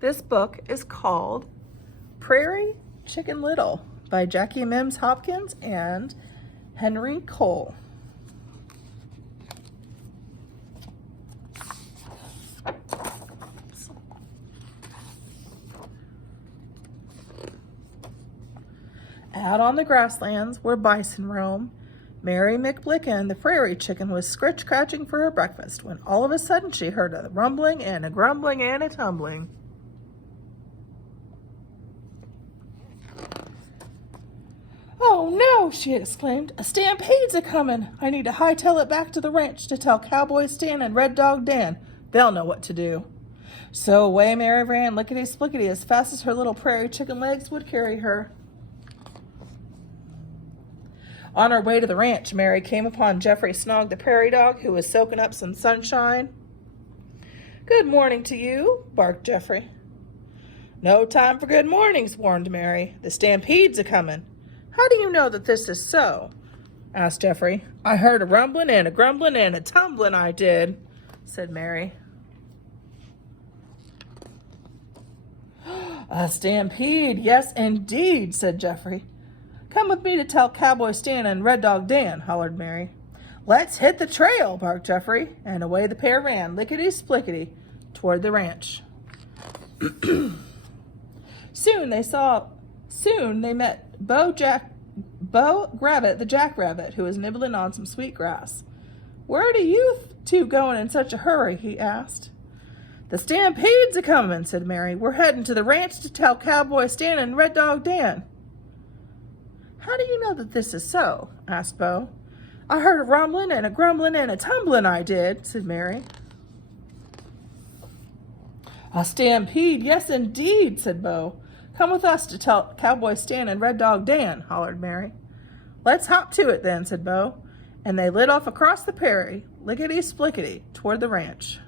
This book is called Prairie, Chicken Little by Jackie Mims Hopkins and Henry Cole. Out on the grasslands where bison roam, Mary McBlicken, the prairie chicken, was scratching for her breakfast when all of a sudden she heard a rumbling and a grumbling and a tumbling. "Oh no," she exclaimed, "a stampede's a-coming. I need to hightail it back to the ranch to tell Cowboy Stan and Red Dog Dan. They'll know what to do." So away Mary ran lickety-splickety as fast as her little prairie chicken legs would carry her. On her way to the ranch, Mary came upon Jeffrey Snog the prairie dog, who was soaking up some sunshine. "Good morning to you," barked Jeffrey. "No time for good mornings," warned Mary. "The stampede's a-coming." "How do you know that this is so?" asked Jeffrey. "I heard a rumbling and a grumbling and a tumbling, I did," said Mary. "A stampede, yes indeed," said Jeffrey. "Come with me to tell Cowboy Stan and Red Dog Dan," hollered Mary. "Let's hit the trail," barked Jeffrey, and away the pair ran, lickety-splickety, toward the ranch. Soon they met Bo Grabbit, the jackrabbit, who was nibbling on some sweet grass. "Where do you two going in such a hurry?" he asked. "The stampede's a-coming," said Mary. "We're heading to the ranch to tell Cowboy Stan and Red Dog Dan." "How do you know that this is so?" asked Bo. "I heard a rumbling and a grumbling and a tumbling, I did," said Mary. "A stampede, yes indeed," said Bo. "Come with us to tell Cowboy Stan and Red Dog Dan," hollered Mary. "Let's hop to it then," said Bo, and they lit off across the prairie, lickety-splickety, toward the ranch.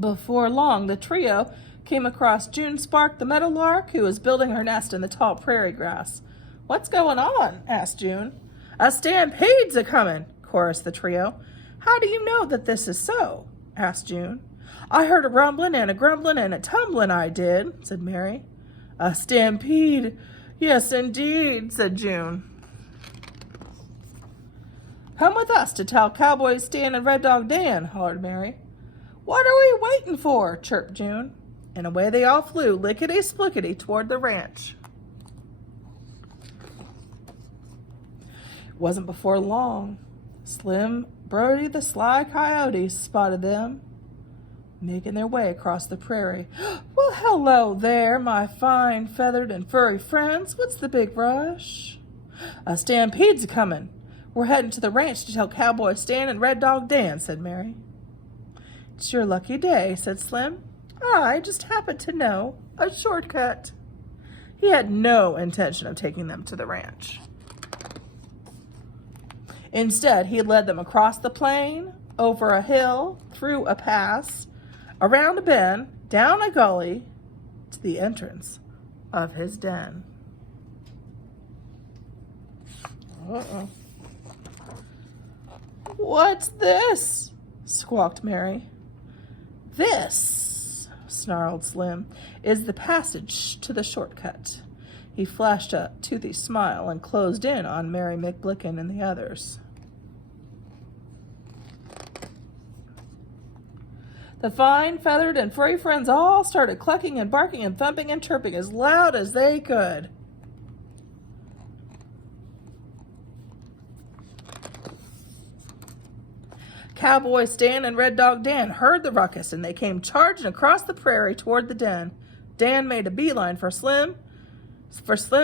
Before long, the trio came across June Spark the meadowlark, who was building her nest in the tall prairie grass. "What's going on?" asked June. "A stampede's a-coming," chorused the trio. "How do you know that this is so?" asked June. "I heard a rumbling and a grumbling and a tumbling, I did," said Mary. "A stampede, yes indeed," said June. "Come with us to tell Cowboy Stan and Red Dog Dan," hollered Mary. "What are we waiting for?" chirped June. And away they all flew, lickety-splickety, toward the ranch. It wasn't before long. Slim Brody the sly coyote spotted them, making their way across the prairie. "Well, hello there, my fine, feathered, and furry friends. What's the big rush?" "A stampede's a-coming. We're heading to the ranch to tell Cowboy Stan and Red Dog Dan," said Mary. "It's your lucky day," said Slim. "I just happened to know a shortcut." He had no intention of taking them to the ranch. Instead, he led them across the plain, over a hill, through a pass, around a bend, down a gully, to the entrance of his den. Uh-oh. "What's this?" squawked Mary. "This," snarled Slim, "is the passage to the shortcut." He flashed a toothy smile and closed in on Mary McBlicken and the others. The fine, feathered, and furry friends all started clucking and barking and thumping and chirping as loud as they could. Cowboy Stan and Red Dog Dan heard the ruckus, and they came charging across the prairie toward the den. Dan made a beeline for Slim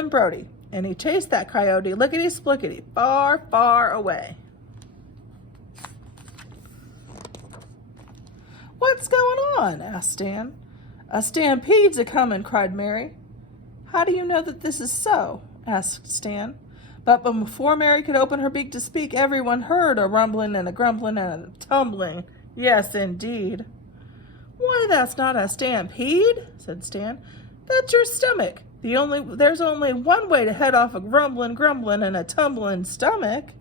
Brody, and he chased that coyote lickety-splickety far, far away. "What's going on?" asked Stan. "A stampede's a-coming," cried Mary. "How do you know that this is so?" asked Stan. But before Mary could open her beak to speak, everyone heard a rumbling and a grumbling and a tumbling. Yes, indeed. "Why, that's not a stampede," said Stan. "That's your stomach. There's only one way to head off a grumbling, and a tumbling stomach.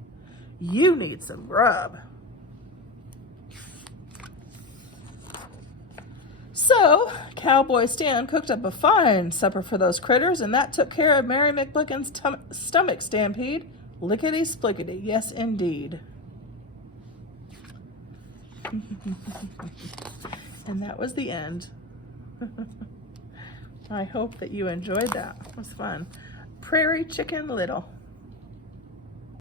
You need some grub." So, Cowboy Stan cooked up a fine supper for those critters, and that took care of Mary McBlicken's stomach stampede. Lickety-splickety, yes indeed. And that was the end. I hope that you enjoyed that. It was fun. Prairie Chicken Little.